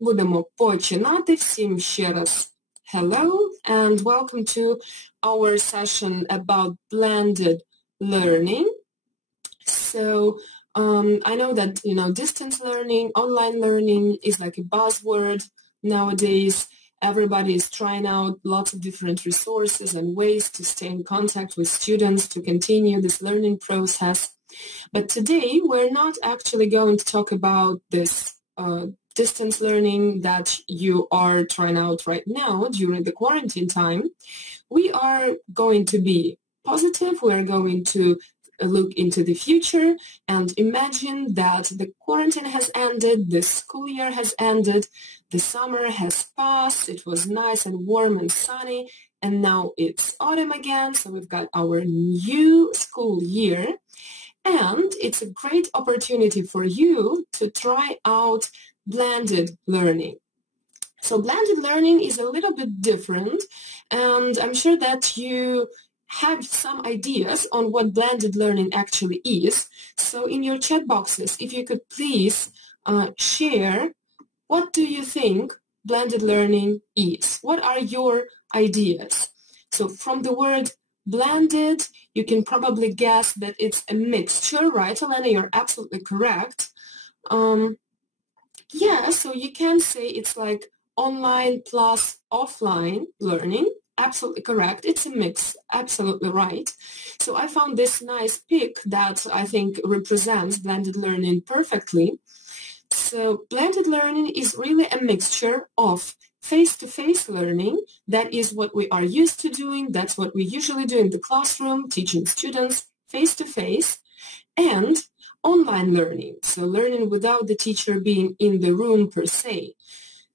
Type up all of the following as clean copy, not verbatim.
Будемо починати. Всім ще раз hello and welcome to our session about blended learning. So I know that, distance learning, online learning is like a buzzword nowadays. Everybody is trying out lots of different resources and ways to stay in contact with students to continue this learning process. But today we're not actually going to talk about this distance learning that you are trying out right now during the quarantine time. We are going to be positive. We're going to look into the future and imagine that the quarantine has ended, the school year has ended, the summer has passed, it was nice and warm and sunny, and now it's autumn again, so we've got our new school year. And it's a great opportunity for you to try out blended learning. So blended learning is a little bit different, and I'm sure that you have some ideas on what blended learning actually is. So in your chat boxes, if you could please share, what do you think blended learning is? What are your ideas? So from the word blended, you can probably guess that it's a mixture, right, Elena? You're absolutely correct. So you can say it's like online plus offline learning. Absolutely correct. It's a mix. Absolutely right. So I found this nice pic that I think represents blended learning perfectly. So blended learning is really a mixture of face-to-face learning. That is what we are used to doing. That's what we usually do in the classroom, teaching students face-to-face, and online learning. So learning without the teacher being in the room per se.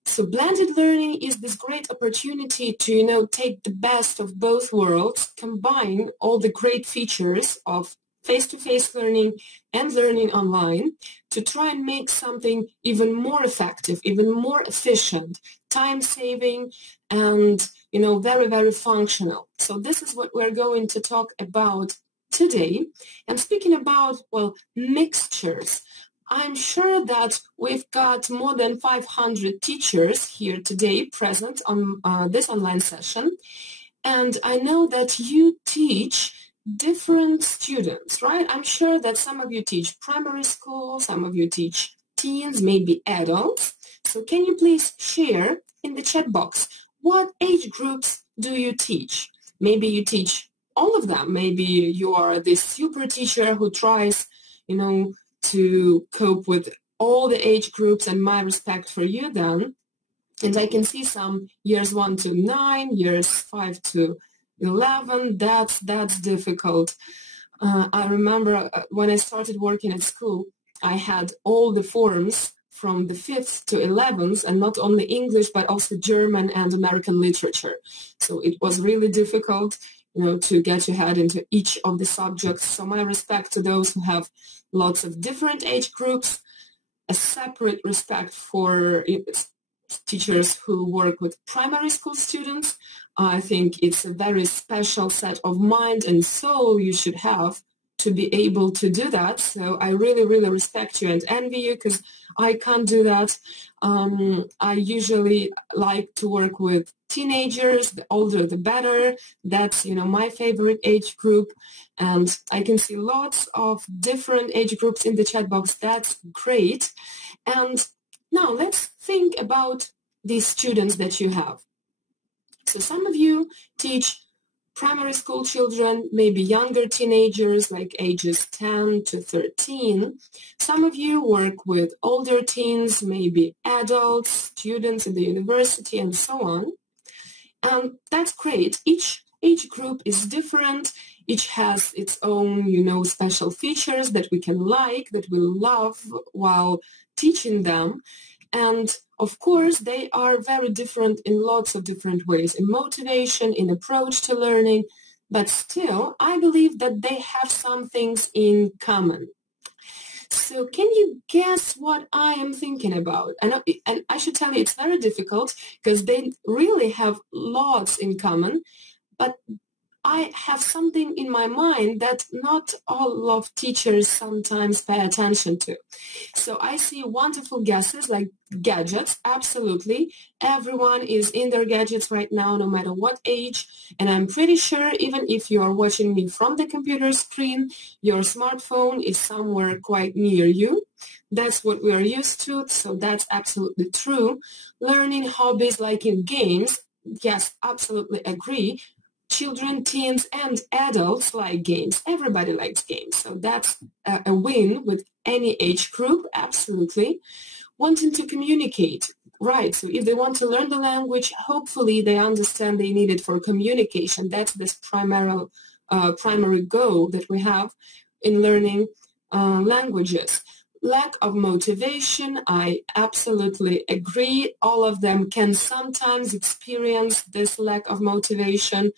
So blended learning is this great opportunity to, take the best of both worlds, combine all the great features of face-to-face learning and learning online to try and make something even more effective, even more efficient, time-saving, and, very, very functional. So this is what we're going to talk about today. And speaking about, mixtures, I'm sure that we've got more than 500 teachers here today present on this online session. And I know that you teach different students, right? I'm sure that some of you teach primary school, some of you teach teens, maybe adults. So can you please share in the chat box, what age groups do you teach? Maybe you teach all of them. Maybe you are this super teacher who tries, to cope with all the age groups, and my respect for you then. And I can see some years 1 to 9, years 5 to 11. That's difficult. I remember when I started working at school, I had all the forms from the 5th to 11th, and not only English, but also German and American literature. So it was really difficult, to get your head into each of the subjects. So my respect to those who have lots of different age groups, a separate respect for teachers who work with primary school students. I think it's a very special set of mind and soul you should have to be able to do that. So I really, really respect you and envy you, because I can't do that. I usually like to work with teenagers. The older, the better. That's, my favorite age group. And I can see lots of different age groups in the chat box. That's great. And now let's think about these students that you have. So some of you teach primary school children, maybe younger teenagers, like ages 10 to 13. Some of you work with older teens, maybe adults, students in the university, and so on. And that's great. Each age group is different. Each has its own, special features that we can like, that we love while teaching them. And of course, they are very different in lots of different ways, in motivation, in approach to learning, but still, I believe that they have some things in common. So can you guess what I am thinking about? And I should tell you, it's very difficult because they really have lots in common, but I have something in my mind that not all of teachers sometimes pay attention to. So I see wonderful guesses like gadgets, absolutely. Everyone is in their gadgets right now, no matter what age. And I'm pretty sure even if you are watching me from the computer screen, your smartphone is somewhere quite near you. That's what we are used to, so that's absolutely true. Learning hobbies like in games, yes, absolutely agree. Children, teens, and adults like games. Everybody likes games, so that's a win with any age group, absolutely. Wanting to communicate, right, so if they want to learn the language, hopefully they understand they need it for communication. That's this primary goal that we have in learning languages. Lack of motivation, I absolutely agree. All of them can sometimes experience this lack of motivation.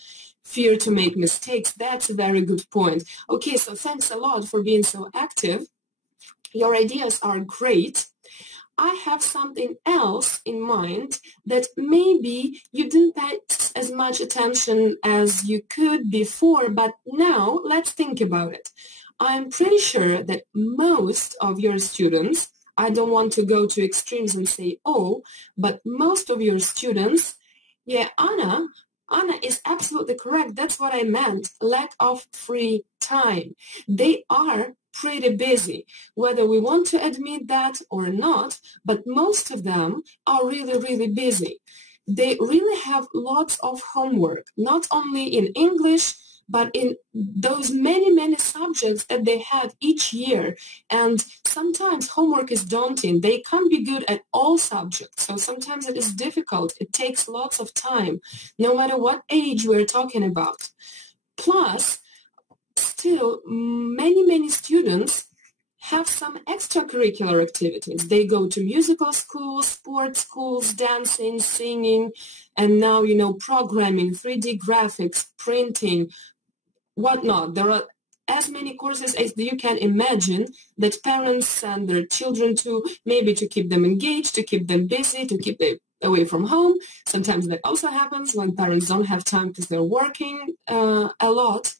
Fear to make mistakes, that's a very good point. Okay, so thanks a lot for being so active. Your ideas are great. I have something else in mind that maybe you didn't pay as much attention as you could before, but now let's think about it. I'm pretty sure that most of your students, I don't want to go to extremes and say all, but most of your students, yeah, Anna is absolutely correct. That's what I meant, lack of free time. They are pretty busy, whether we want to admit that or not, but most of them are really, really busy. They really have lots of homework, not only in English, but in those many, many subjects that they had each year. And sometimes homework is daunting. They can't be good at all subjects. So sometimes it is difficult. It takes lots of time, no matter what age we're talking about. Plus, still, many students have some extracurricular activities. They go to musical schools, sports schools, dancing, singing, and now, programming, 3D graphics, printing, whatnot. There are as many courses as you can imagine that parents send their children to, maybe to keep them engaged, to keep them busy, to keep them away from home. Sometimes that also happens when parents don't have time because they're working a lot.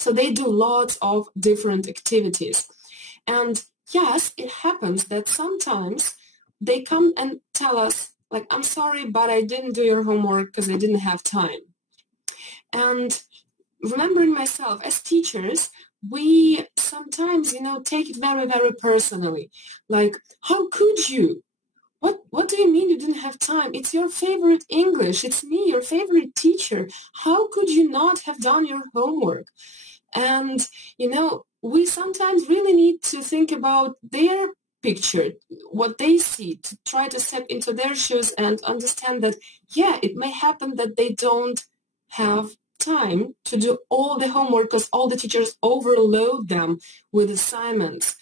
So they do lots of different activities. And yes, it happens that sometimes they come and tell us, like, I'm sorry, but I didn't do your homework because I didn't have time. And remembering myself, as teachers, we sometimes, take it very, very personally. Like, how could you? What do you mean you didn't have time? It's your favorite English. It's me, your favorite teacher. How could you not have done your homework? And, we sometimes really need to think about their picture, what they see, to try to step into their shoes and understand that, yeah, it may happen that they don't have time to do all the homework because all the teachers overload them with assignments.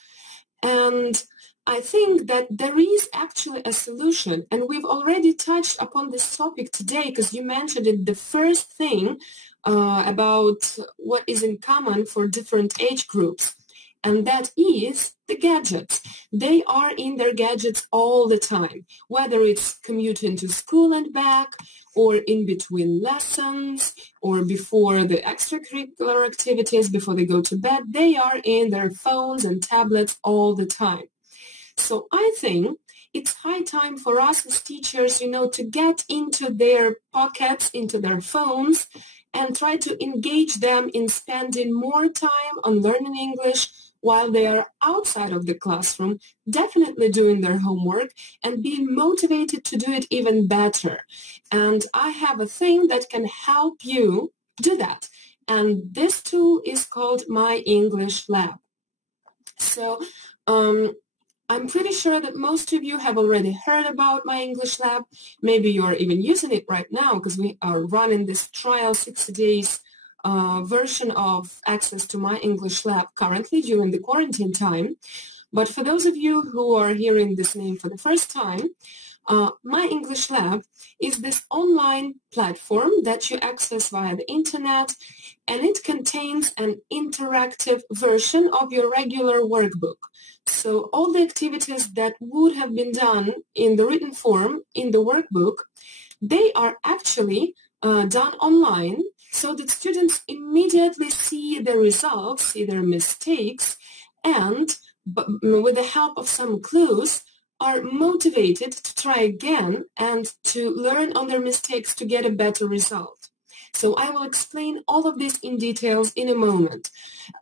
And I think that there is actually a solution, and we've already touched upon this topic today because you mentioned it, the first thing about what is in common for different age groups, and that is the gadgets. They are in their gadgets all the time, whether it's commuting to school and back, or in between lessons, or before the extracurricular activities, before they go to bed. They are in their phones and tablets all the time. So I think it's high time for us as teachers, to get into their pockets, into their phones, and try to engage them in spending more time on learning English while they are outside of the classroom, definitely doing their homework and being motivated to do it even better. And I have a thing that can help you do that. And this tool is called My English Lab. So I'm pretty sure that most of you have already heard about My English Lab. Maybe you're even using it right now because we are running this trial 60 days version of access to My English Lab currently during the quarantine time. But for those of you who are hearing this name for the first time, My English Lab is this online platform that you access via the internet, and it contains an interactive version of your regular workbook. So all the activities that would have been done in the written form in the workbook, they are actually done online, so that students immediately see the results, see their mistakes, and with the help of some clues, are motivated to try again and to learn on their mistakes to get a better result. So I will explain all of this in details in a moment.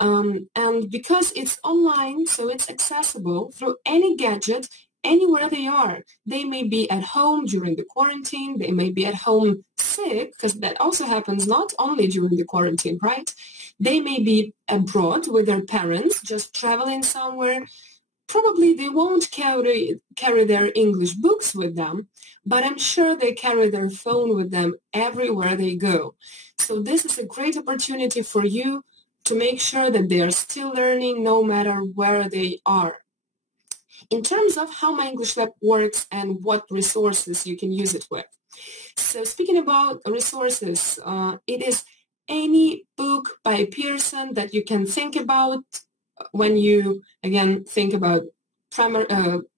And because it's online, so it's accessible through any gadget, anywhere they are. They may be at home during the quarantine, they may be at home sick, because that also happens not only during the quarantine, right? They may be abroad with their parents, just traveling somewhere. Probably they won't carry their English books with them, but I'm sure they carry their phone with them everywhere they go. So this is a great opportunity for you to make sure that they are still learning no matter where they are. In terms of how My English Lab works and what resources you can use it with. So speaking about resources, it is any book by Pearson that you can think about when you, again, think about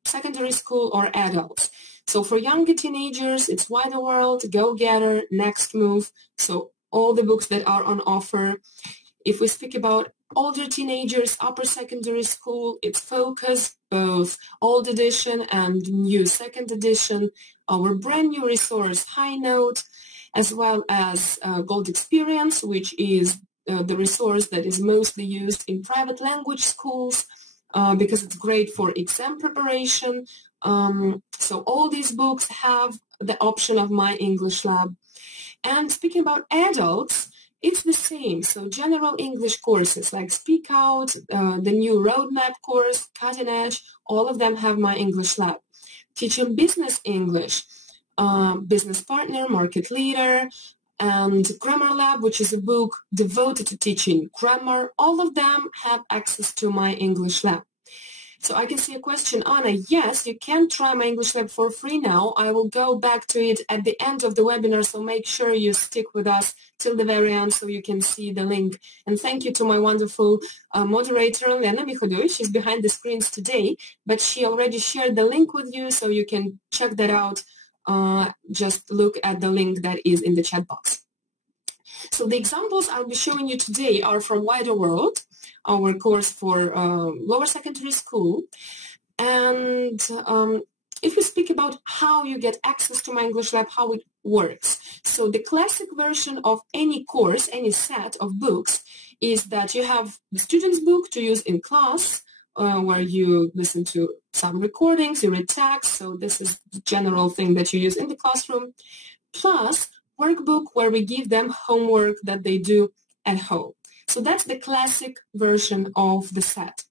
secondary school or adults. So for younger teenagers, it's Why the World, Go Getter, Next Move, so all the books that are on offer. If we speak about older teenagers, upper secondary school, it's Focus, both old edition and new second edition, our brand new resource, High Note, as well as Gold Experience, which is the resource that is mostly used in private language schools because it's great for exam preparation. So all these books have the option of My English Lab. And speaking about adults, it's the same. So general English courses like Speak Out, the new Roadmap course, Cutting Edge, all of them have My English Lab. Teaching Business English, Business Partner, Market Leader, and Grammar Lab, which is a book devoted to teaching grammar, all of them have access to My English Lab. So I can see a question, Anna. Yes, you can try My English Lab for free now. I will go back to it at the end of the webinar, so make sure you stick with us till the very end so you can see the link. And thank you to my wonderful moderator, Lena Michodovic. She's behind the screens today, but she already shared the link with you, so you can check that out. Just look at the link that is in the chat box. So the examples I'll be showing you today are from Why the World, our course for lower secondary school. And if we speak about how you get access to My English Lab, how it works. So the classic version of any course, any set of books, is that you have the student's book to use in class, where you listen to some recordings, you read text, so this is the general thing that you use in the classroom, plus workbook where we give them homework that they do at home. So that's the classic version of the set.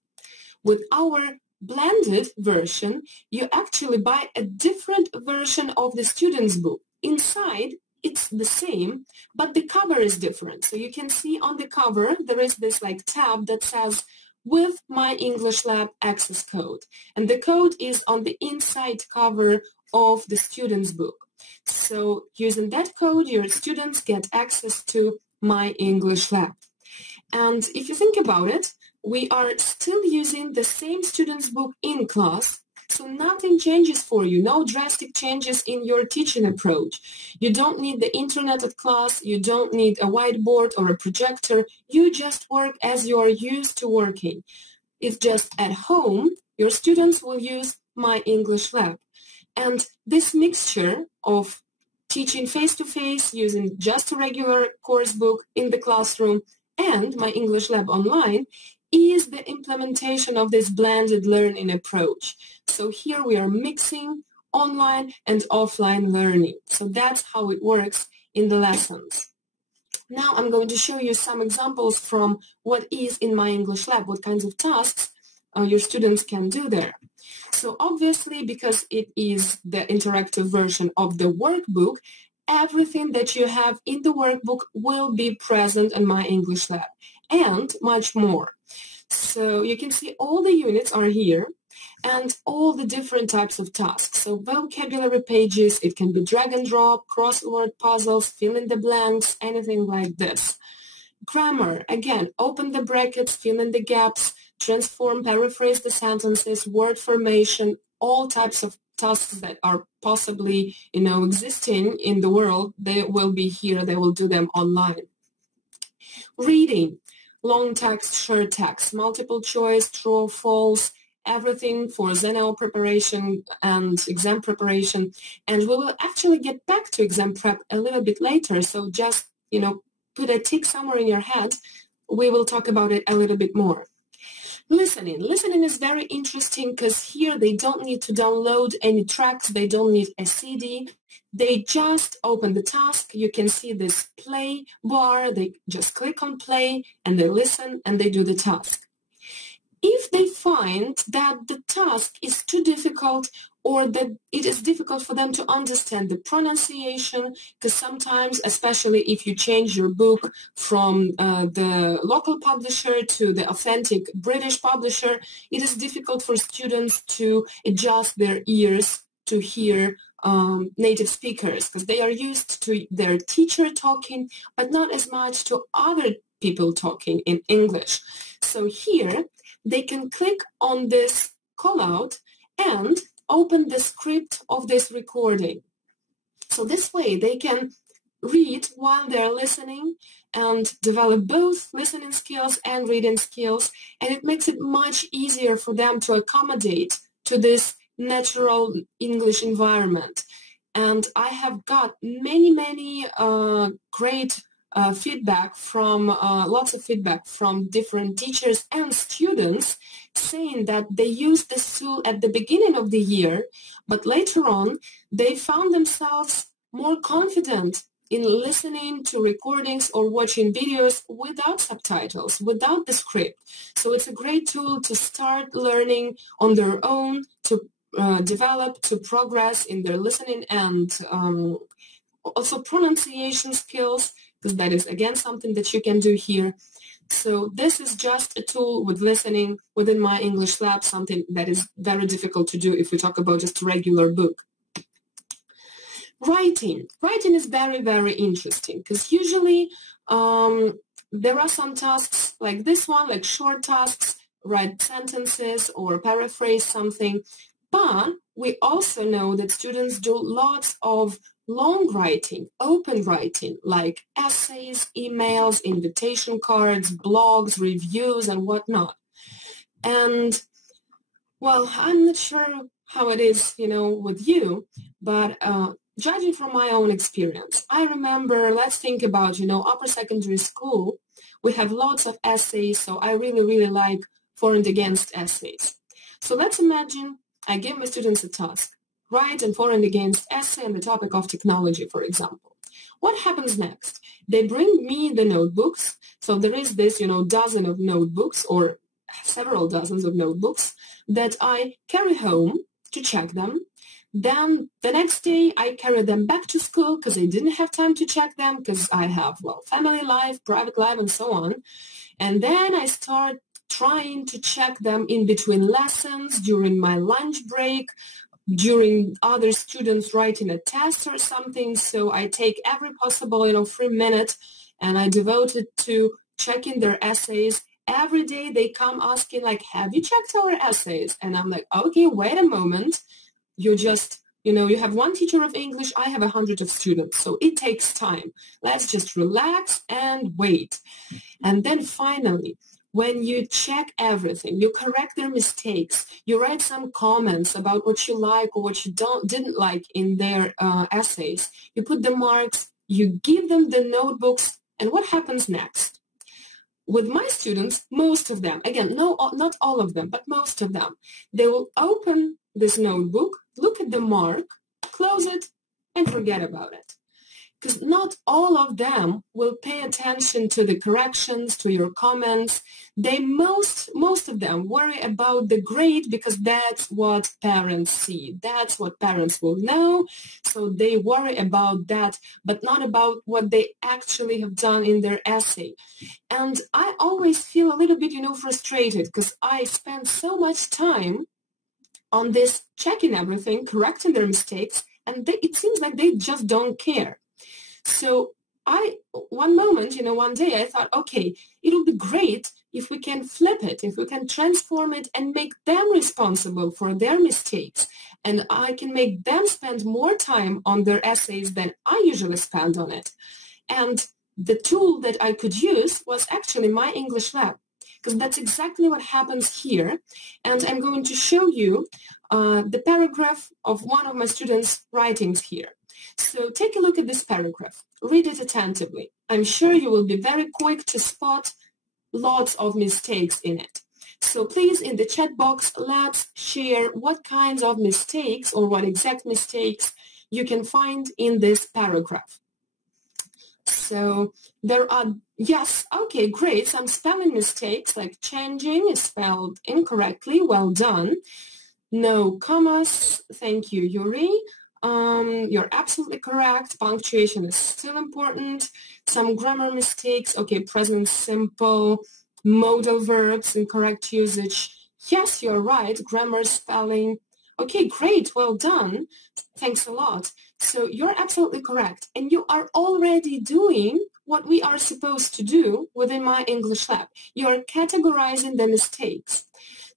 With our blended version, you actually buy a different version of the student's book. Inside, it's the same, but the cover is different. So you can see on the cover, there is this like tab that says, with My English Lab access code. And the code is on the inside cover of the student's book. So using that code, your students get access to My English Lab. And if you think about it, we are still using the same student's book in class, so nothing changes for you, no drastic changes in your teaching approach. You don't need the internet at class, you don't need a whiteboard or a projector, you just work as you are used to working. It's just at home, your students will use My English Lab. And this mixture of teaching face-to-face, using just a regular course book in the classroom, and My English Lab online is the implementation of this blended learning approach. So here we are mixing online and offline learning. So that's how it works in the lessons. Now I'm going to show you some examples from what is in My English Lab, what kinds of tasks your students can do there. So obviously, because it is the interactive version of the workbook, everything that you have in the workbook will be present in My English Lab, and much more. So you can see all the units are here, and all the different types of tasks. So vocabulary pages, it can be drag and drop, crossword puzzles, fill in the blanks, anything like this. Grammar, again, open the brackets, fill in the gaps, transform, paraphrase the sentences, word formation, all types of tasks that are possibly, existing in the world, they will be here, they will do them online. Reading, long text, short text, multiple choice, true or false, everything for ZNO preparation and exam preparation. And we will actually get back to exam prep a little bit later, so just, put a tick somewhere in your head. We will talk about it a little bit more. Listening. Listening is very interesting because here they don't need to download any tracks. They don't need a CD. They just open the task. You can see this play bar. They just click on play and they listen and they do the task. If they find that the task is too difficult or that it is difficult for them to understand the pronunciation, because sometimes, especially if you change your book from the local publisher to the authentic British publisher, it is difficult for students to adjust their ears to hear native speakers, because they are used to their teacher talking, but not as much to other people talking in English. So here, they can click on this call-out and open the script of this recording. So this way they can read while they're listening and develop both listening skills and reading skills, and it makes it much easier for them to accommodate to this natural English environment. And I have got many great feedback from lots of feedback from different teachers and students saying that they used this tool at the beginning of the year, but later on they found themselves more confident in listening to recordings or watching videos without subtitles, without the script. So it's a great tool to start learning on their own, to develop, to progress in their listening and also pronunciation skills, because that is, again, something that you can do here. So this is just a tool with listening within my English lab, something that is very difficult to do if we talk about just a regular book. Writing. Writing is very interesting, because usually there are some tasks like this one, like short tasks, write sentences or paraphrase something. But we also know that students do lots of long writing, open writing, like essays, emails, invitation cards, blogs, reviews, and whatnot. And, well, I'm not sure how it is, with you, but judging from my own experience, I remember, let's think about, upper secondary school. We have lots of essays, so I really like for and against essays. So let's imagine I give my students a task. Write an for and against essay on the topic of technology, for example. What happens next? They bring me the notebooks. So there is this, dozen of notebooks or several dozens of notebooks that I carry home to check them. Then the next day I carry them back to school because I didn't have time to check them because I have, family life, private life, and so on. And then I start trying to check them in between lessons, during my lunch break, during other students writing a test or something. So I take every possible, free minute and I devote it to checking their essays. Every day they come asking, like, have you checked our essays? And I'm like, okay, wait a moment. You just, you have one teacher of English, I have 100 of students. So it takes time. Let's just relax and wait. And then finally, when you check everything, you correct their mistakes, you write some comments about what you like or what you didn't like in their essays, you put the marks, you give them the notebooks, and what happens next? With my students, most of them, again, not all of them, but most of them, they will open this notebook, look at the mark, close it, and forget about it. Because not all of them will pay attention to the corrections, to your comments. Most of them worry about the grade because that's what parents see. That's what parents will know. So they worry about that, but not about what they actually have done in their essay. And I always feel a little bit, frustrated because I spend so much time on this, checking everything, correcting their mistakes, and it seems like they just don't care. So one day I thought, okay, it'll be great if we can flip it, if we can transform it and make them responsible for their mistakes. And I can make them spend more time on their essays than I usually spend on it. And the tool that I could use was actually my English lab, because that's exactly what happens here. And I'm going to show you the paragraph of one of my students' writings here. So take a look at this paragraph. Read it attentively. I'm sure you will be very quick to spot lots of mistakes in it. So please, in the chat box, let's share what kinds of mistakes or what exact mistakes you can find in this paragraph. So there are, yes, okay, great, some spelling mistakes, like changing is spelled incorrectly, well done. No commas, thank you, Yuri. You're absolutely correct. Punctuation is still important. Some grammar mistakes, okay, present simple, modal verbs, incorrect usage. Yes, you're right, grammar, spelling. Okay, great, well done. Thanks a lot. So you're absolutely correct. And you are already doing what we are supposed to do within my English lab. You're categorizing the mistakes.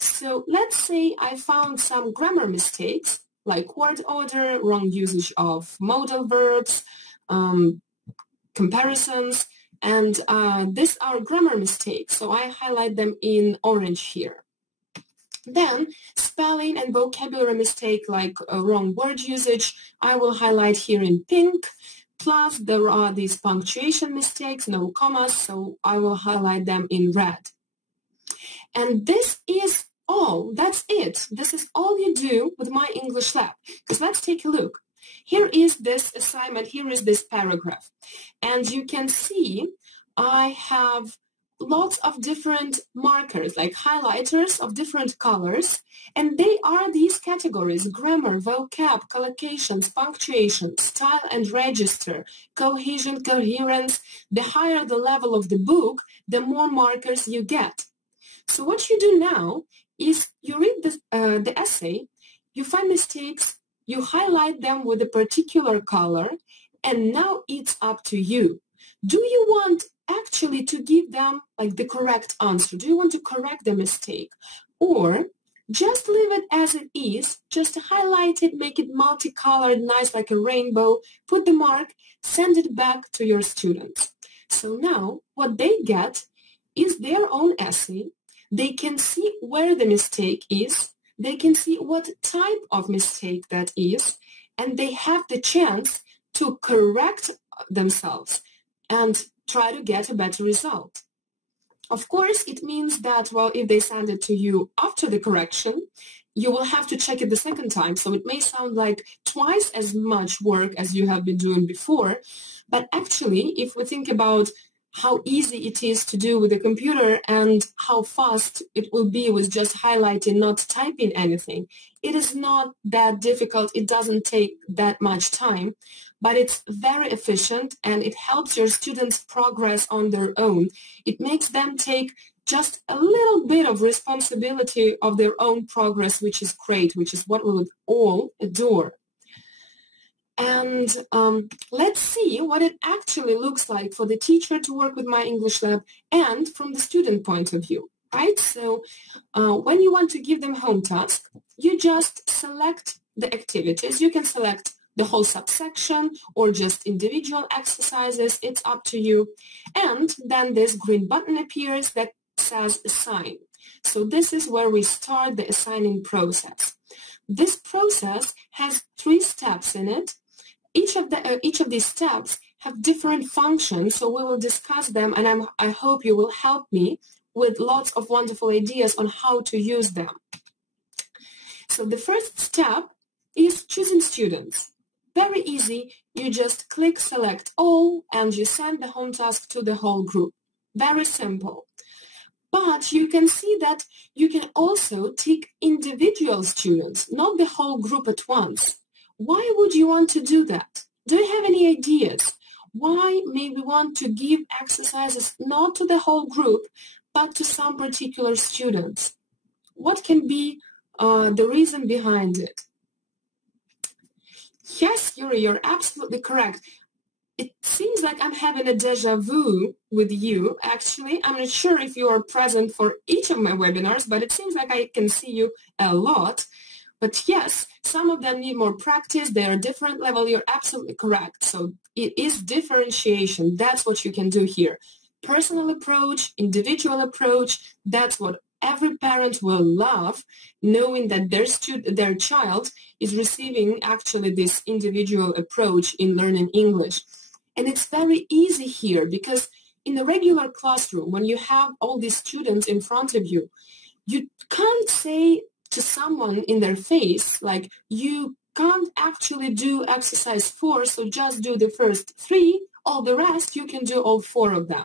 So let's say I found some grammar mistakes, like word order, wrong usage of modal verbs, comparisons, and these are grammar mistakes, so I highlight them in orange here. Then spelling and vocabulary mistake, like wrong word usage, I will highlight here in pink. Plus there are these punctuation mistakes, no commas, so I will highlight them in red. And this is all, that's it. This is all you do with my English lab. Because let's take a look. Here is this assignment, here is this paragraph. And you can see I have lots of different markers, like highlighters of different colors, and they are these categories: grammar, vocab, collocations, punctuation, style and register, cohesion, coherence. The higher the level of the book, the more markers you get. So what you do now is you read the essay, you find mistakes, you highlight them with a particular color, and now it's up to you. Do you want actually to give them like the correct answer? Do you want to correct the mistake? Or just leave it as it is, just highlight it, make it multicolored, nice like a rainbow, put the mark, send it back to your students. So now what they get is their own essay. They can see where the mistake is, they can see what type of mistake that is, and they have the chance to correct themselves and try to get a better result. Of course, it means that, well, if they send it to you after the correction, you will have to check it the second time. So it may sound like twice as much work as you have been doing before, but actually, if we think about how easy it is to do with a computer and how fast it will be with just highlighting, not typing anything, it is not that difficult. It doesn't take that much time, but it's very efficient and it helps your students progress on their own. It makes them take just a little bit of responsibility of their own progress, which is great, which is what we would all adore. And let's see what it actually looks like for the teacher to work with my English lab and from the student point of view, right? So when you want to give them home task, you just select the activities. You can select the whole subsection or just individual exercises. It's up to you. And then this green button appears that says assign. So this is where we start the assigning process. This process has 3 steps in it. Each of these steps have different functions, so we will discuss them, and I hope you will help me with lots of wonderful ideas on how to use them. So the first step is choosing students. Very easy. You just click select all, and you send the home task to the whole group. Very simple. But you can see that you can also take individual students, not the whole group at once. Why would you want to do that? Do you have any ideas? Why may we want to give exercises not to the whole group, but to some particular students? What can be the reason behind it? Yes, Yuri, you're absolutely correct. It seems like I'm having a déjà vu with you, actually. I'm not sure if you are present for each of my webinars, but it seems like I can see you a lot. But yes, some of them need more practice. They are different level. You're absolutely correct. So it is differentiation. That's what you can do here. Personal approach, individual approach, that's what every parent will love, knowing that their child is receiving actually this individual approach in learning English. And it's very easy here because in a regular classroom, when you have all these students in front of you, you can't say to someone in their face, like, you can't actually do exercise 4, so just do the first 3, all the rest you can do all 4 of them.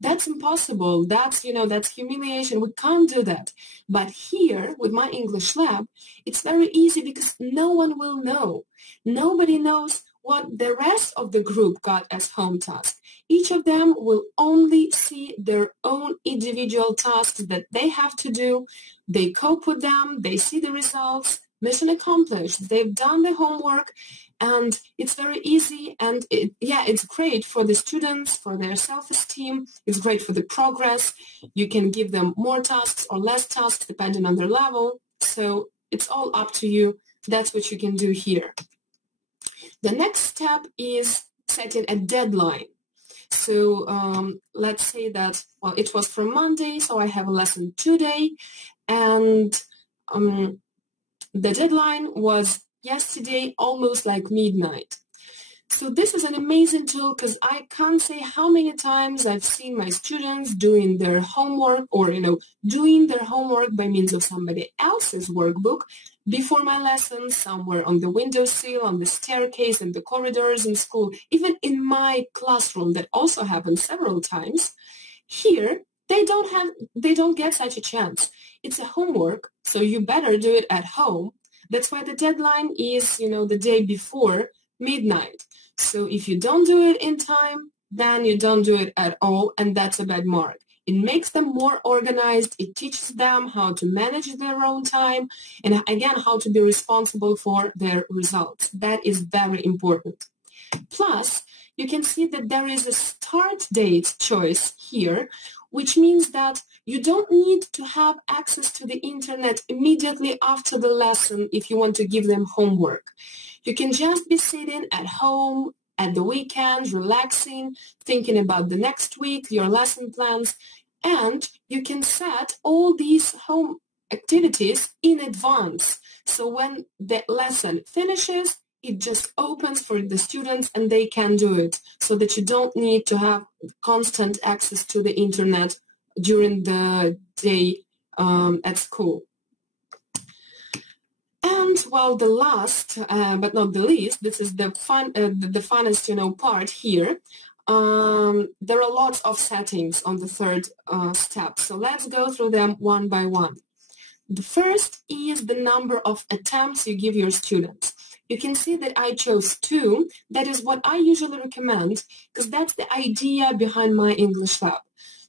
That's impossible. That's, that's humiliation. We can't do that. But here, with my English lab, it's very easy because no one will know. Nobody knows what the rest of the group got as home task. Each of them will only see their own individual tasks that they have to do. They cope with them. They see the results. Mission accomplished. They've done the homework. And it's very easy, and it's great for the students, for their self-esteem. It's great for the progress. You can give them more tasks or less tasks depending on their level. So it's all up to you. That's what you can do here. The next step is setting a deadline. So let's say that, well, it was from Monday, so I have a lesson today, and the deadline was yesterday, almost like midnight. So this is an amazing tool because I can't say how many times I've seen my students doing their homework or, doing their homework by means of somebody else's workbook before my lessons, somewhere on the windowsill, on the staircase, in the corridors in school, even in my classroom. That also happened several times. Here, they don't get such a chance. It's a homework, so you better do it at home. That's why the deadline is, the day before midnight. So if you don't do it in time, then you don't do it at all, and that's a bad mark. It makes them more organized. It teaches them how to manage their own time, and again, how to be responsible for their results. That is very important. Plus, you can see that there is a start date choice here, which means that you don't need to have access to the internet immediately after the lesson if you want to give them homework. You can just be sitting at home at the weekend, relaxing, thinking about the next week, your lesson plans, and you can set all these home activities in advance. So when the lesson finishes, it just opens for the students and they can do it, so that you don't need to have constant access to the internet during the day at school. And, well, the last, but not the least, this is the funnest, part here. There are lots of settings on the third step, so let's go through them one by one. The first is the number of attempts you give your students. You can see that I chose 2. That is what I usually recommend, because that's the idea behind my English lab.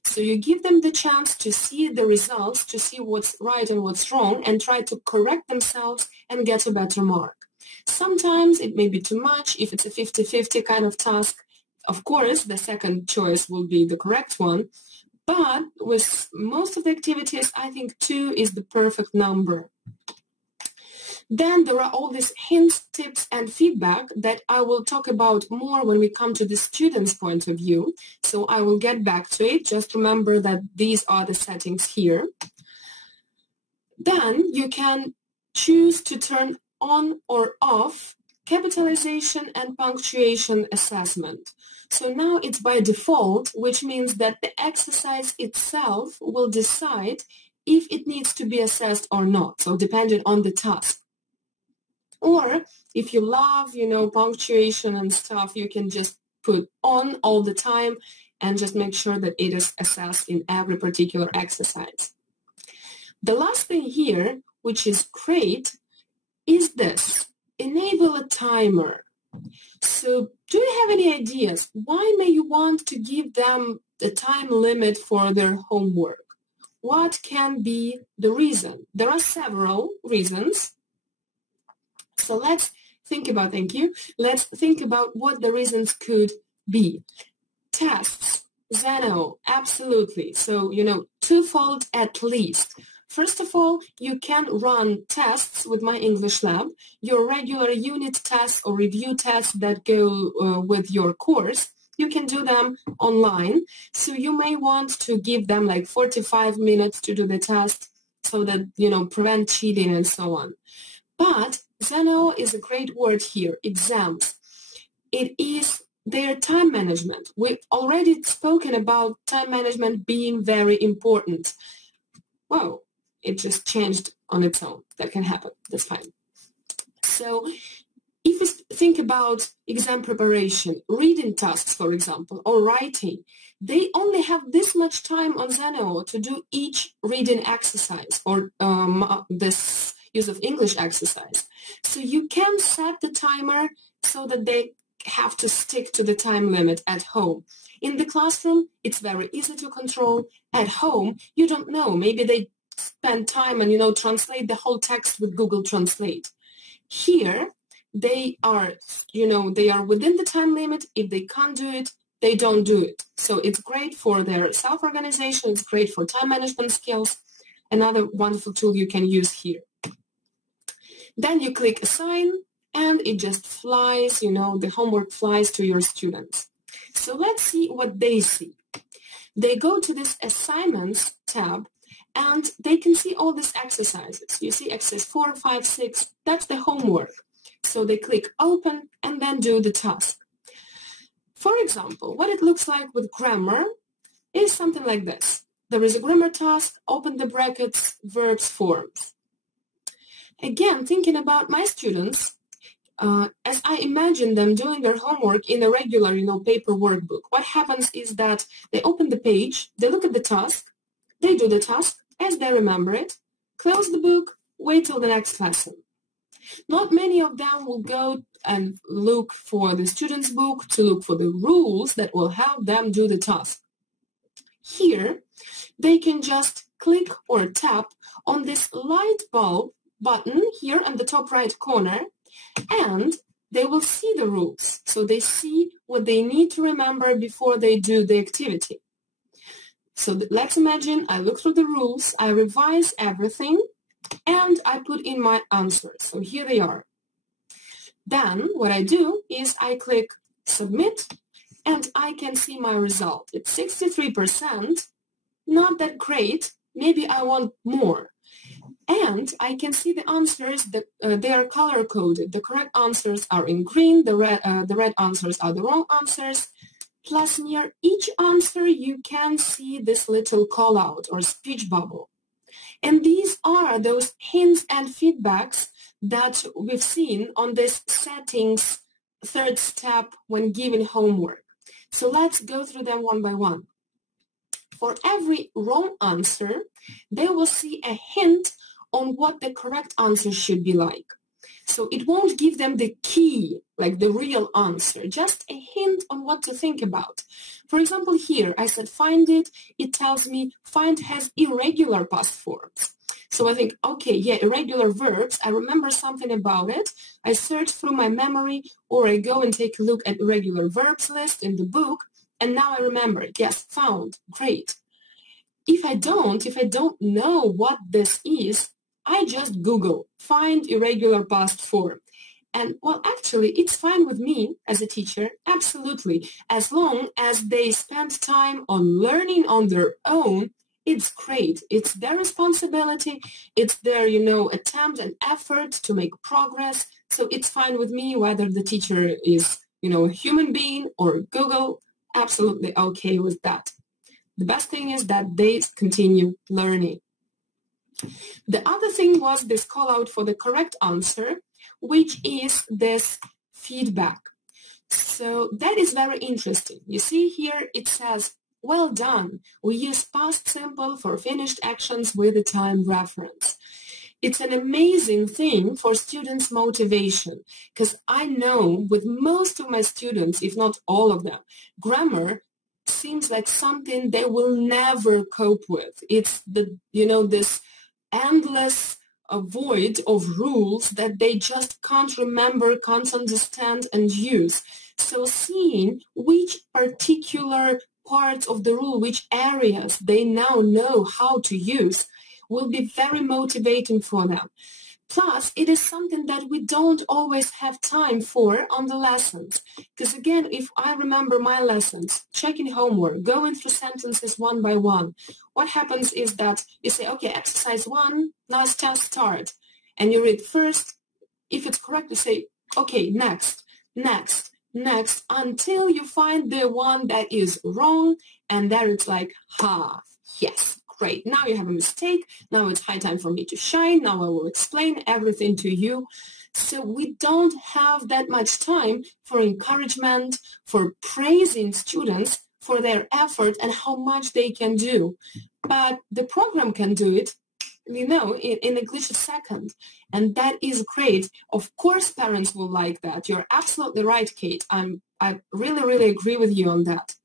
So you give them the chance to see the results, to see what's right and what's wrong, and try to correct themselves and get a better mark. Sometimes it may be too much if it's a 50-50 kind of task. Of course, the second choice will be the correct one. But with most of the activities, I think 2 is the perfect number. Then there are all these hints, tips, and feedback that I will talk about more when we come to the student's point of view. So I will get back to it. Just remember that these are the settings here. Then you can choose to turn on or off capitalization and punctuation assessment. So now it's by default, which means that the exercise itself will decide if it needs to be assessed or not, so depending on the task. Or if you love, punctuation and stuff, you can just put on all the time and just make sure that it is assessed in every particular exercise. The last thing here, which is great, is this: enable a timer. So do you have any ideas? Why may you want to give them the time limit for their homework? What can be the reason? There are several reasons. So let's think about, let's think about what the reasons could be. Tests, Zeno, absolutely. So, twofold at least. First of all, you can run tests with My English Lab, your regular unit tests or review tests that go with your course. You can do them online, so you may want to give them like 45 minutes to do the test so that, prevent cheating and so on. But Zeno is a great word here, exams. It is their time management. We've already spoken about time management being very important. Wow, it just changed on its own. That can happen. That's fine. So if we think about exam preparation, reading tasks, for example, or writing, they only have this much time on Zeno to do each reading exercise or this use of English exercise. So you can set the timer so that they have to stick to the time limit at home. In the classroom, it's very easy to control. At home, you don't know. Maybe they spend time and, translate the whole text with Google Translate. Here, they are within the time limit. If they can't do it, they don't do it. So it's great for their self-organization. It's great for time management skills. Another wonderful tool you can use here. Then you click Assign, and it just flies, the homework flies to your students. So let's see what they see. They go to this Assignments tab, and they can see all these exercises. You see exercise 4, 5, 6, that's the homework. So they click Open and then do the task. For example, what it looks like with grammar is something like this. There is a grammar task, open the brackets, verbs, forms. Again, thinking about my students, as I imagine them doing their homework in a regular, paper workbook, what happens is that they open the page, they look at the task, they do the task as they remember it, close the book, wait till the next lesson. Not many of them will go and look for the student's book to look for the rules that will help them do the task. Here, they can just click or tap on this light bulb button here in the top right corner, and they will see the rules. So they see what they need to remember before they do the activity. So let's imagine I look through the rules, I revise everything, and I put in my answers. So here they are. Then what I do is I click Submit, and I can see my result. It's 63%, not that great. Maybe I want more. And I can see the answers that they are color-coded. The correct answers are in green, the red answers are the wrong answers. Plus, near each answer, you can see this little call-out or speech bubble. And these are those hints and feedbacks that we've seen on this settings third step when giving homework. So let's go through them one by one. For every wrong answer, they will see a hint on what the correct answer should be like. So it won't give them the key, like the real answer, just a hint on what to think about. For example, here I said find it. It tells me find has irregular past forms. So I think, okay, yeah, irregular verbs, I remember something about it. I search through my memory, or I go and take a look at irregular verbs list in the book, and now I remember it. Yes, found, great. If I don't know what this is, I just Google, find irregular past form. And, well, actually, it's fine with me as a teacher, absolutely. As long as they spend time on learning on their own, it's great. It's their responsibility. It's their, attempt and effort to make progress. So it's fine with me whether the teacher is, a human being or Google, absolutely okay with that. The best thing is that they continue learning. The other thing was this call out for the correct answer, which is this feedback. So that is very interesting. You see here it says, well done. We use past simple for finished actions with a time reference. It's an amazing thing for students' motivation, because I know with most of my students, if not all of them, grammar seems like something they will never cope with. It's this endless void of rules that they just can't remember, can't understand, and use. So seeing which particular parts of the rule, which areas they now know how to use, will be very motivating for them. Plus, it is something that we don't always have time for on the lessons. Because again, if I remember my lessons, checking homework, going through sentences one by one, what happens is that you say, okay, exercise 1, last test, start. And you read first. If it's correct, you say, okay, next, next, next, until you find the one that is wrong. And there it's like, yes. Great, now you have a mistake, now it's high time for me to shine, now I will explain everything to you. So we don't have that much time for encouragement, for praising students for their effort and how much they can do. But the program can do it, in a glitch of second. And that is great. Of course parents will like that. You're absolutely right, Kate. I really, really agree with you on that.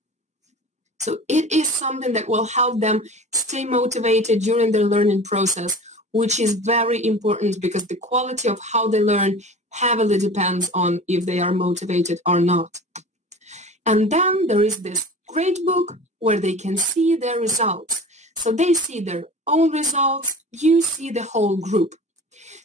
So it is something that will help them stay motivated during their learning process, which is very important because the quality of how they learn heavily depends on if they are motivated or not. And then there is this great book where they can see their results. So they see their own results, you see the whole group.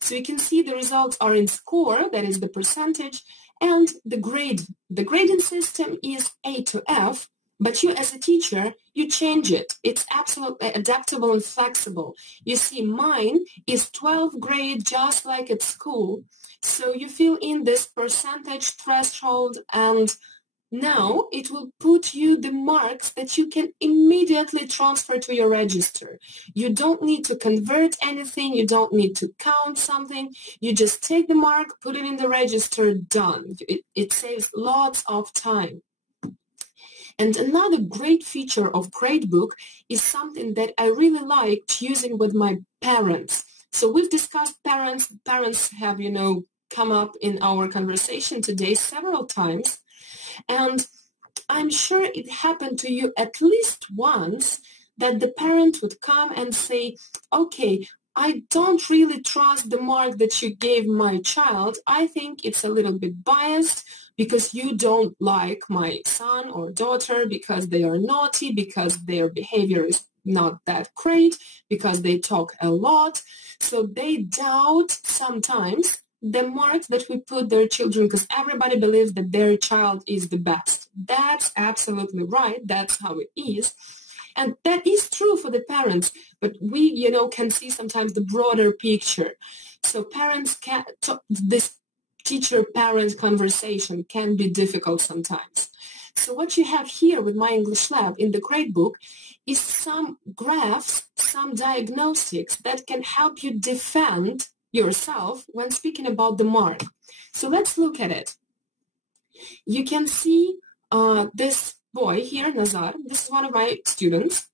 So you can see the results are in score, that is the percentage, and the grade. The grading system is A to F. But you as a teacher, you change it. It's absolutely adaptable and flexible. You see, mine is 12th grade just like at school. So you fill in this percentage threshold and now it will put you the marks that you can immediately transfer to your register. You don't need to convert anything. You don't need to count something. You just take the mark, put it in the register, done. It saves lots of time. And another great feature of Gradebook is something that I really liked using with my parents. So we've discussed parents. Parents have, come up in our conversation today several times. And I'm sure it happened to you at least once that the parent would come and say, okay, I don't really trust the mark that you gave my child. I think it's a little bit biased because you don't like my son or daughter because they are naughty, because their behavior is not that great, because they talk a lot. So they doubt sometimes the marks that we put their children because everybody believes that their child is the best. That's absolutely right. That's how it is. And that is true for the parents, but we, can see sometimes the broader picture. So parents can, this teacher-parent conversation can be difficult sometimes. So what you have here with My English Lab in the Gradebook is some graphs, some diagnostics that can help you defend yourself when speaking about the mark. So let's look at it. You can see this boy here, Nazar. This is one of my students.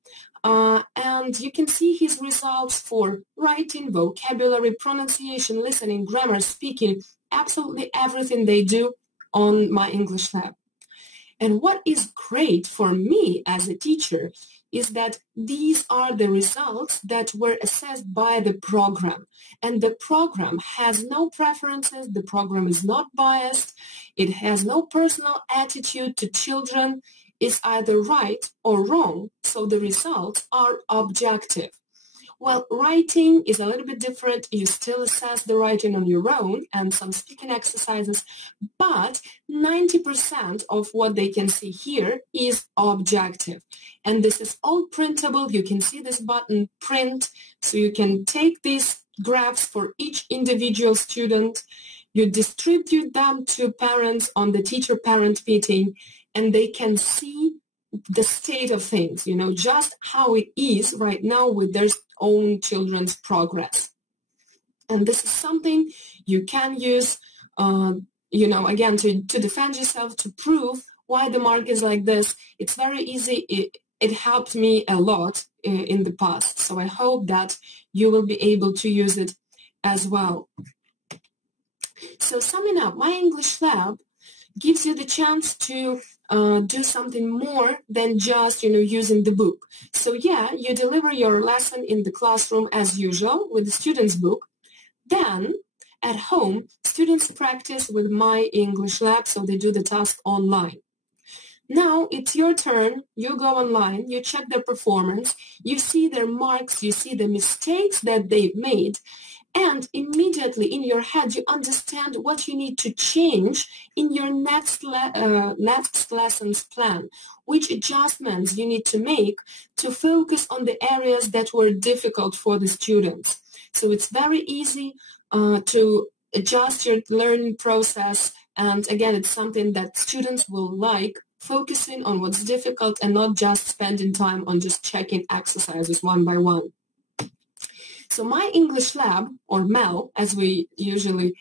And you can see his results for writing, vocabulary, pronunciation, listening, grammar, speaking, absolutely everything they do on My English Lab. And what is great for me as a teacher is that these are the results that were assessed by the program. And the program has no preferences, the program is not biased, it has no personal attitude to children, it's either right or wrong, so the results are objective. Well, writing is a little bit different. You still assess the writing on your own and some speaking exercises, but 90% of what they can see here is objective. And this is all printable. You can see this button, print, so you can take these graphs for each individual student. You distribute them to parents on the teacher-parent meeting, and they can see the state of things, just how it is right now with their own children's progress. And this is something you can use, again, to defend yourself, to prove why the mark is like this. It's very easy. It helped me a lot in the past. So I hope that you will be able to use it as well. So summing up, My English Lab gives you the chance to do something more than just, using the book. So yeah, you deliver your lesson in the classroom as usual with the student's book. Then at home, students practice with My English Lab, so they do the task online. Now it's your turn. You go online, you check their performance, you see their marks, you see the mistakes that they've made, and immediately in your head you understand what you need to change in your next lesson's plan, which adjustments you need to make to focus on the areas that were difficult for the students. So it's very easy to adjust your learning process, and again, it's something that students will like, focusing on what's difficult and not just spending time on just checking exercises one by one. So my English lab, or MEL, as we usually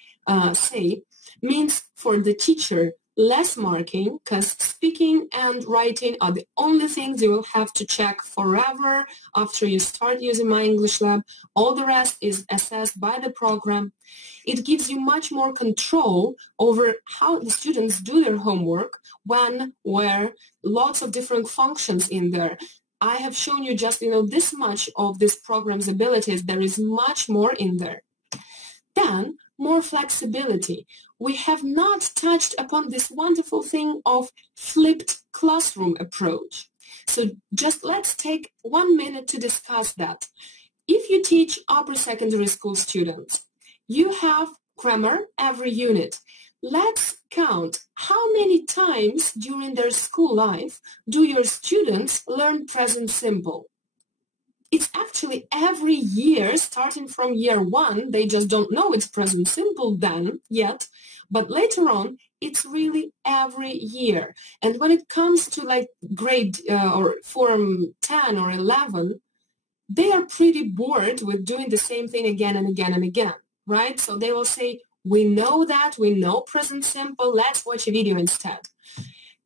say, means for the teacher less marking, because speaking and writing are the only things you will have to check forever after you start using my English lab. All the rest is assessed by the program. It gives you much more control over how the students do their homework, when, where, lots of different functions in there. I have shown you just, this much of this program's abilities. There is much more in there. Then, more flexibility. We have not touched upon this wonderful thing of flipped classroom approach. So just let's take 1 minute to discuss that. If you teach upper secondary school students, you have grammar every unit. Let's count how many times during their school life do your students learn present simple. It's actually every year, starting from year 1, they just don't know it's present simple then yet, but later on, it's really every year. And when it comes to like grade or form 10 or 11, they are pretty bored with doing the same thing again and again and again, right? So they will say, we know that, we know present simple, let's watch a video instead.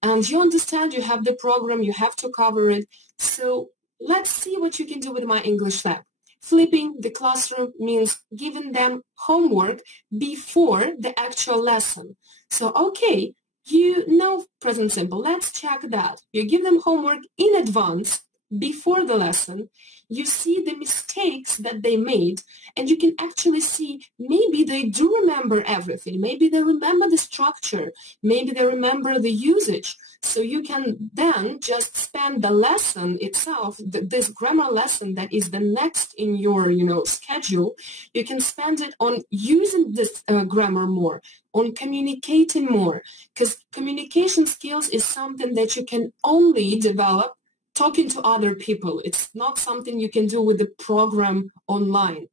And you understand, you have the program, you have to cover it. So let's see what you can do with my English lab. Flipping the classroom means giving them homework before the actual lesson. So, okay, you know present simple, let's check that. You give them homework in advance, before the lesson. You see the mistakes that they made, and you can actually see maybe they do remember everything. Maybe they remember the structure. Maybe they remember the usage. So you can then just spend the lesson itself, this grammar lesson that is the next in your, schedule. You can spend it on using this grammar more, on communicating more, because communication skills is something that you can only develop talking to other people. It's not something you can do with the program online.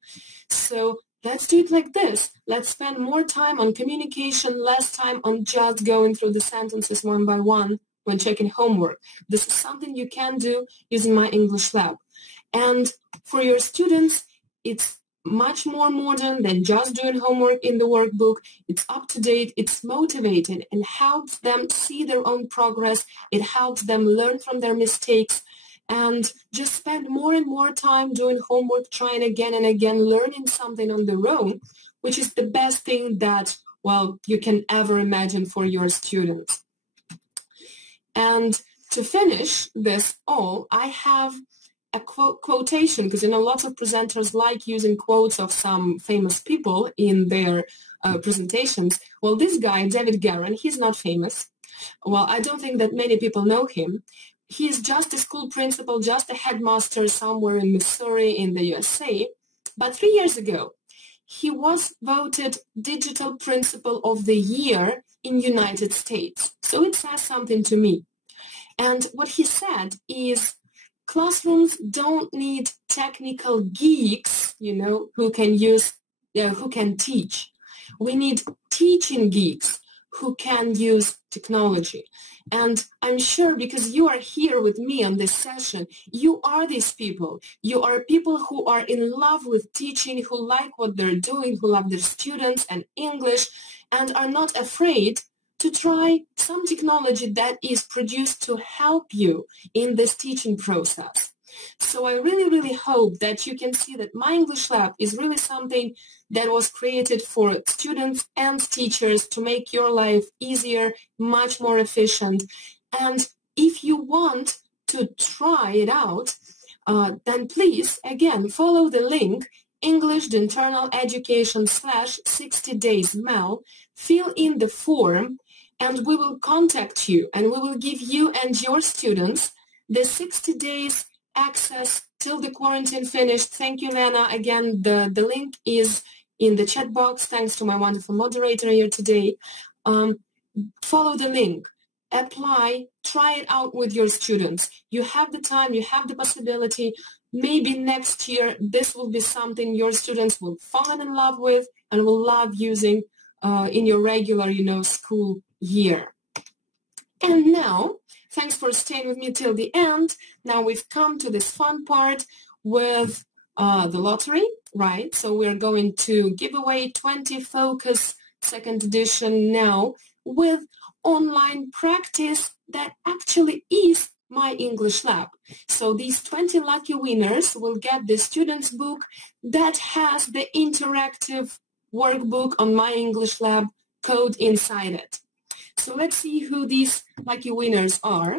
So let's do it like this. Let's spend more time on communication, less time on just going through the sentences one by one when checking homework. This is something you can do using my English lab. And for your students, it's much more modern than just doing homework in the workbook. It's up to date, it's motivating, and helps them see their own progress. It helps them learn from their mistakes, and just spend more and more time doing homework, trying again and again, learning something on their own, which is the best thing that, you can ever imagine for your students. And to finish this all, I have a quotation, because lots of presenters like using quotes of some famous people in their presentations. Well, this guy, David Guerin, he's not famous. Well, I don't think that many people know him. He's just a school principal, just a headmaster somewhere in Missouri in the USA. But 3 years ago, he was voted Digital Principal of the Year in United States. So it says something to me. And what he said is, classrooms don't need technical geeks, who can teach. We need teaching geeks who can use technology. And I'm sure, because you are here with me on this session, you are these people. You are people who are in love with teaching, who like what they're doing, who love their students and English, and are not afraid to try some technology that is produced to help you in this teaching process. So I really, really hope that you can see that my English lab is really something that was created for students and teachers to make your life easier, much more efficient. And if you want to try it out, then please, again, follow the link, English the Internal Education /60 Days MEL, fill in the form, and we will contact you, and we will give you and your students the 60 days access till the quarantine finished. Thank you, Lena. Again, the link is in the chat box, thanks to my wonderful moderator here today. Follow the link. Apply, try it out with your students. You have the time, you have the possibility. Maybe next year this will be something your students will fall in love with and will love using in your regular, school year. And now, thanks for staying with me till the end. Now we've come to this fun part with the lottery, right? So we're going to give away 20 Focus second edition now with online practice that actually is My English Lab. So these 20 lucky winners will get the student's book that has the interactive workbook on My English Lab code inside it. So let's see who these lucky winners are.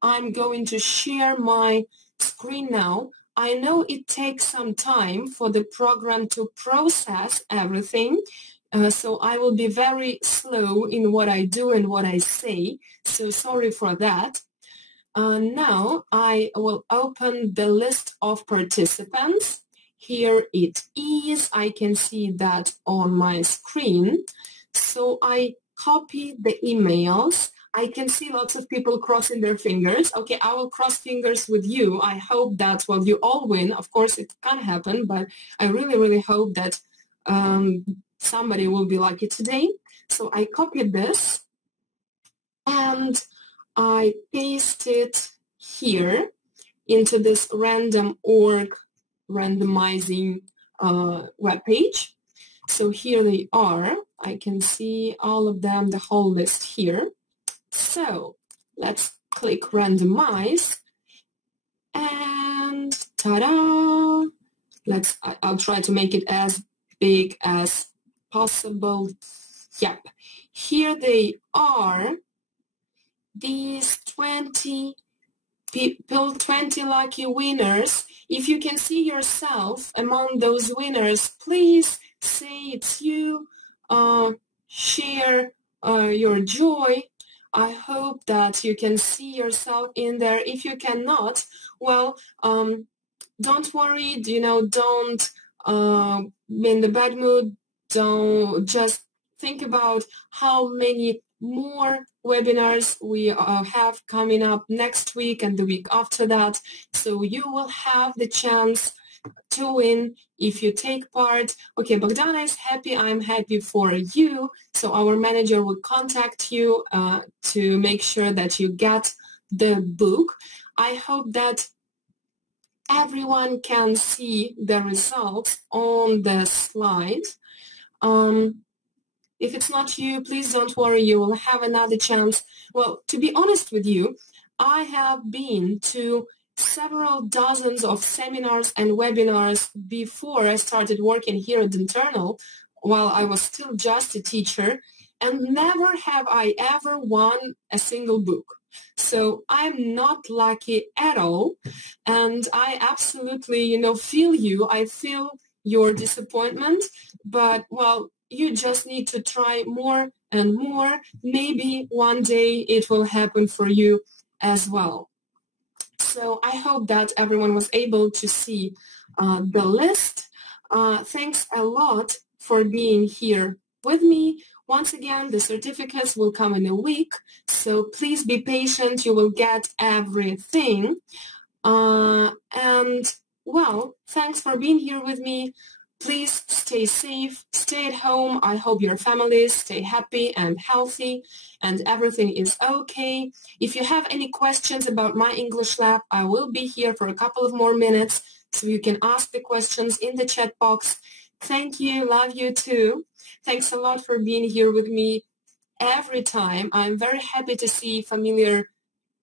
I'm going to share my screen now. I know it takes some time for the program to process everything, so I will be very slow in what I do and what I say, so sorry for that. Now I will open the list of participants. Here it is. I can see that on my screen. So I copy the emails. I can see lots of people crossing their fingers. Okay, I will cross fingers with you. I hope that, well, you all win. Of course, it can happen, but I really, really hope that somebody will be lucky today. So I copied this and I paste it here into this random.org randomizing webpage. So here they are. I can see all of them, the whole list here. So let's click randomize and ta-da! I'll try to make it as big as possible. Yep. Here they are. These 20 people, 20 lucky winners. If you can see yourself among those winners, please say it's you. Share your joy. I hope that you can see yourself in there. If you cannot, well, don't worry, don't be in the bad mood. Don't just think about how many more webinars we have coming up next week and the week after that. So you will have the chance to win if you take part. Okay, Bogdana is happy. I'm happy for you. So our manager will contact you to make sure that you get the book. I hope that everyone can see the results on the slide. If it's not you, please don't worry. You will have another chance. Well, to be honest with you, I have been to several dozens of seminars and webinars before I started working here at Internal while I was still just a teacher, and never have I ever won a single book. So I'm not lucky at all, and I absolutely, feel you. I feel your disappointment, but, well, you just need to try more and more. Maybe one day it will happen for you as well. So I hope that everyone was able to see the list. Thanks a lot for being here with me. Once again, the certificates will come in a week, so please be patient. You will get everything. And, well, thanks for being here with me. Please stay safe, stay at home. I hope your families stay happy and healthy and everything is okay. If you have any questions about My English Lab, I will be here for a couple of more minutes, so you can ask the questions in the chat box. Thank you, love you too. Thanks a lot for being here with me every time. I'm very happy to see familiar,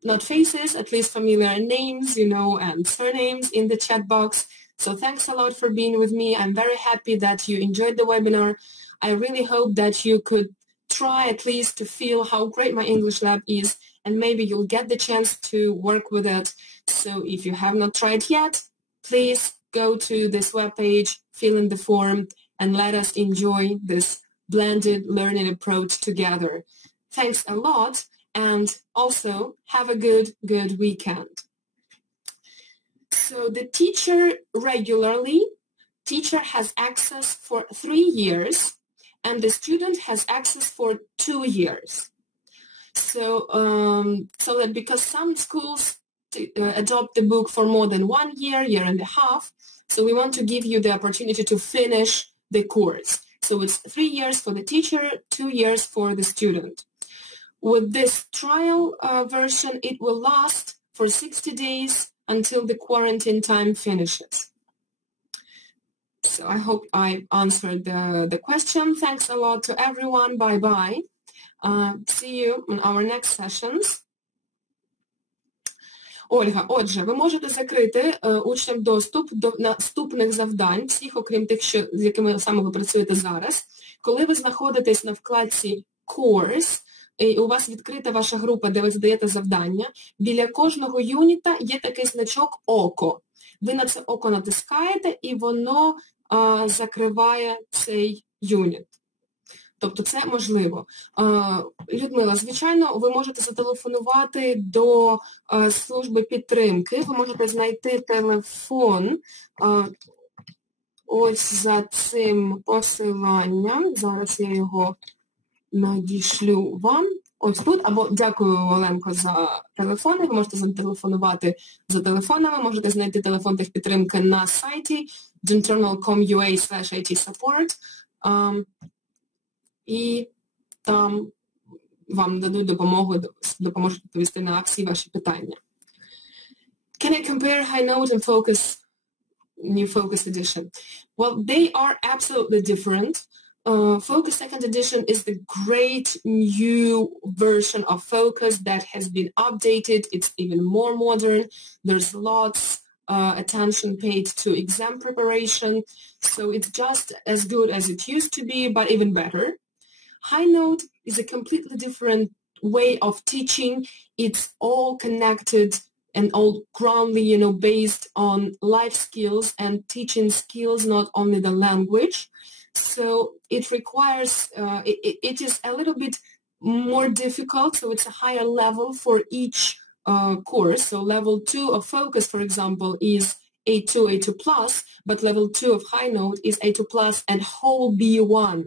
not faces, at least familiar names, and surnames in the chat box. So thanks a lot for being with me. I'm very happy that you enjoyed the webinar. I really hope that you could try at least to feel how great My English Lab is, and maybe you'll get the chance to work with it. So if you have not tried yet, please go to this webpage, fill in the form, and let us enjoy this blended learning approach together. Thanks a lot, and also have a good weekend. So the teacher has access for 3 years, and the student has access for 2 years. So that because some schools adopt the book for more than 1 year, year and a half, so we want to give you the opportunity to finish the course. So it's 3 years for the teacher, 2 years for the student. With this trial version, it will last for 60 days until the quarantine time finishes. So I hope I answered the question. Thanks a lot to everyone. Bye-bye. See you in our next sessions. Ольга, отже, ви можете закрити учням доступ до наступних завдань, всіх, окрім тих, з якими саме ви працюєте зараз. Коли ви знаходитесь на вкладці Course, і у вас відкрита ваша група, де ви задаєте завдання, біля кожного юніта є такий значок «Око». Ви на це око натискаєте, і воно закриває цей юніт. Тобто це можливо. Людмила, звичайно, ви можете зателефонувати до служби підтримки, ви можете знайти телефон ось за цим посиланням. Зараз я його надішлю вам. Ось тут, або дякую, Оленко, за телефони. Ви можете зателефонувати за телефонами, можете знайти телефон техпідтримки на сайті internal.com.ua/IT-support. І там вам дадуть допоможуть відповісти на всі ваші питання. Can I compare High Note and Focus, new Focus edition? Well, they are absolutely different. Focus Second Edition is the great new version of Focus that has been updated. It's even more modern. There's lots attention paid to exam preparation. So it's just as good as it used to be, but even better. High Note is a completely different way of teaching. It's all connected and all groundly, based on life skills and teaching skills, not only the language. So it requires, it is a little bit more difficult, so it's a higher level for each course. So level 2 of Focus, for example, is A2, A2+, but level 2 of High Note is A2+ and whole B1.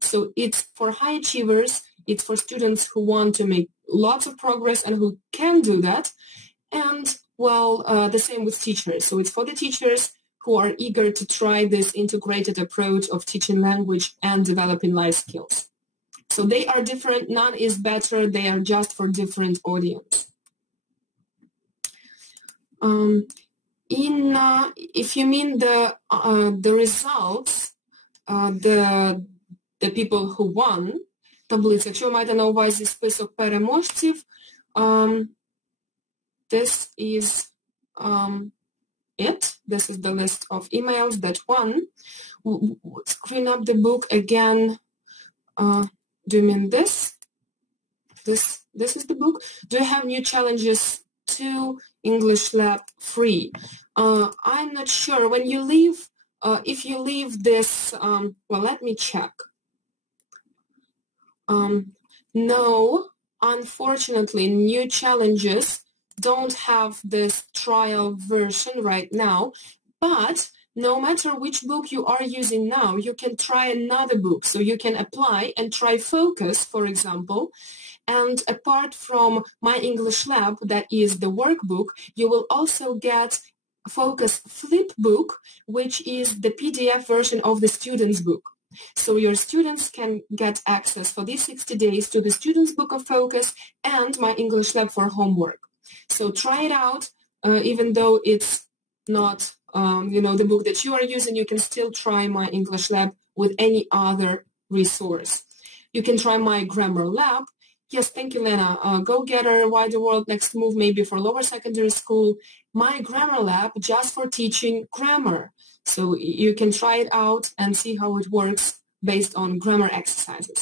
So it's for high achievers, it's for students who want to make lots of progress and who can do that. And, well, the same with teachers. So it's for the teachers who are eager to try this integrated approach of teaching language and developing life skills. So they are different. None is better. They are just for different audience. If you mean the results, the people who won, таблиця, якщо ви маєте на увазі список переможців, this is it. This is the list of emails that won. Screen up the book again. Do you mean this? This is the book. Do you have new challenges to English Lab free? I'm not sure. When you leave, if you leave this, well, let me check. No, unfortunately, new challenges don't have this trial version right now, but no matter which book you are using now, you can try another book. So you can apply and try Focus, for example, and apart from My English Lab, that is the workbook, you will also get Focus Flipbook, which is the PDF version of the student's book. So your students can get access for these 60 days to the student's book of Focus and My English Lab for homework. So try it out, even though it's not, the book that you are using, you can still try My English Lab with any other resource. You can try My Grammar Lab. Yes, thank you, Lena. Go-Getter, Why the World, Next Move, maybe for lower secondary school. My Grammar Lab, just for teaching grammar. So you can try it out and see how it works based on grammar exercises.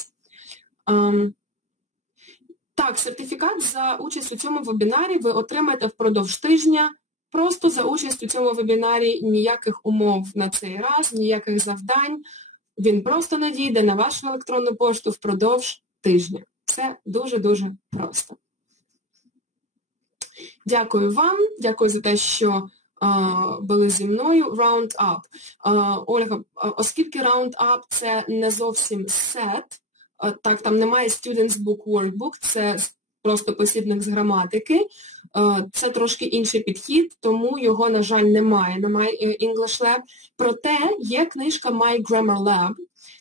Так, сертифікат за участь у цьому вебінарі ви отримаєте впродовж тижня. Просто за участь у цьому вебінарі, ніяких умов на цей раз, ніяких завдань. Він просто надійде на вашу електронну пошту впродовж тижня. Все дуже-дуже просто. Дякую вам, дякую за те, що були зі мною. Round up. Ольга, оскільки round up це не зовсім set, так, там немає students book workbook, це просто посібник з граматики, це трошки інший підхід, тому його, на жаль, немає на My English Lab. Проте є книжка My Grammar Lab,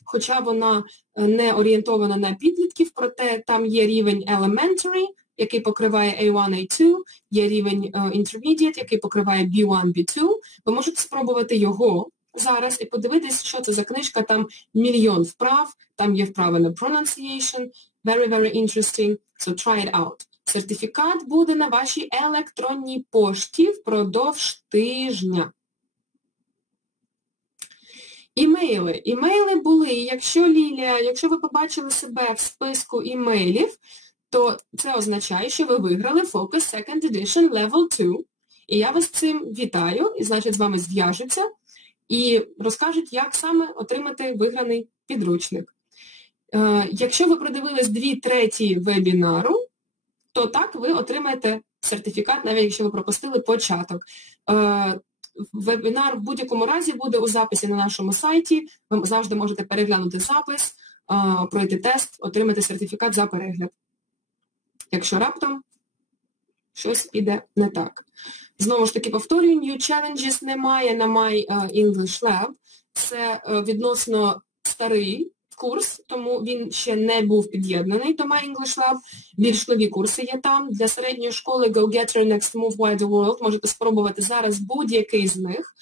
хоча вона не орієнтована на підлітків, проте там є рівень elementary, який покриває A1, A2, є рівень intermediate, який покриває B1, B2. Ви можете спробувати його зараз і подивитись, що це за книжка, там мільйон вправ, там є вправи на pronunciation, very, very interesting, so try it out. Сертифікат буде на вашій електронній пошті впродовж тижня. Імейли. Імейли були, якщо ви побачили себе в списку імейлів, то це означає, що ви виграли Focus Second Edition Level 2. І я вас з цим вітаю, і, значить, з вами зв'яжуться і розкажуть, як саме отримати виграний підручник. Якщо ви продивились 2/3 вебінару, то так ви отримаєте сертифікат, навіть якщо ви пропустили початок. Вебінар в будь-якому разі буде у записі на нашому сайті. Ви завжди можете переглянути запис, пройти тест, отримати сертифікат за перегляд. Якщо раптом щось піде не так. Знову ж таки повторюю, New Challenges немає на My English Lab. Це відносно старий курс, тому він ще не був під'єднаний до My English Lab. Більш нові курси є там. Для середньої школи Go Get Your Next Move Why the World можете спробувати зараз будь-який з них.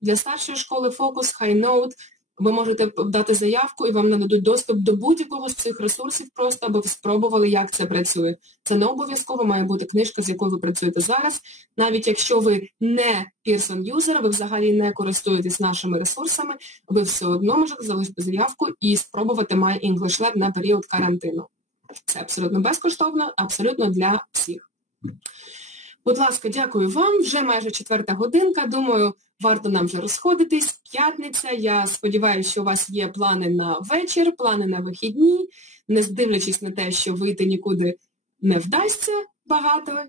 Для старшої школи Focus, High Note ви можете дати заявку і вам нададуть доступ до будь-якого з цих ресурсів просто, аби ви спробували, як це працює. Це не обов'язково має бути книжка, з якою ви працюєте зараз. Навіть якщо ви не Pearson-юзер, ви взагалі не користуєтесь нашими ресурсами, ви все одно можете залишити заявку і спробувати My English Lab на період карантину. Це абсолютно безкоштовно, абсолютно для всіх. Будь ласка, дякую вам. Вже майже 4-та годинка. Думаю, варто нам вже розходитись. П'ятниця. Я сподіваюся, що у вас є плани на вечір, плани на вихідні. Не дивлячись на те, що вийти нікуди не вдасться багато,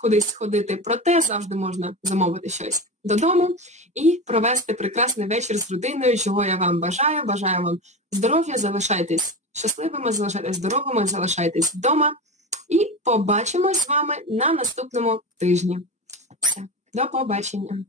кудись сходити. Проте завжди можна замовити щось додому і провести прекрасний вечір з родиною, чого я вам бажаю. Бажаю вам здоров'я, залишайтесь щасливими, залишайтесь здоровими, залишайтесь вдома. І побачимось з вами на наступному тижні. Все. До побачення.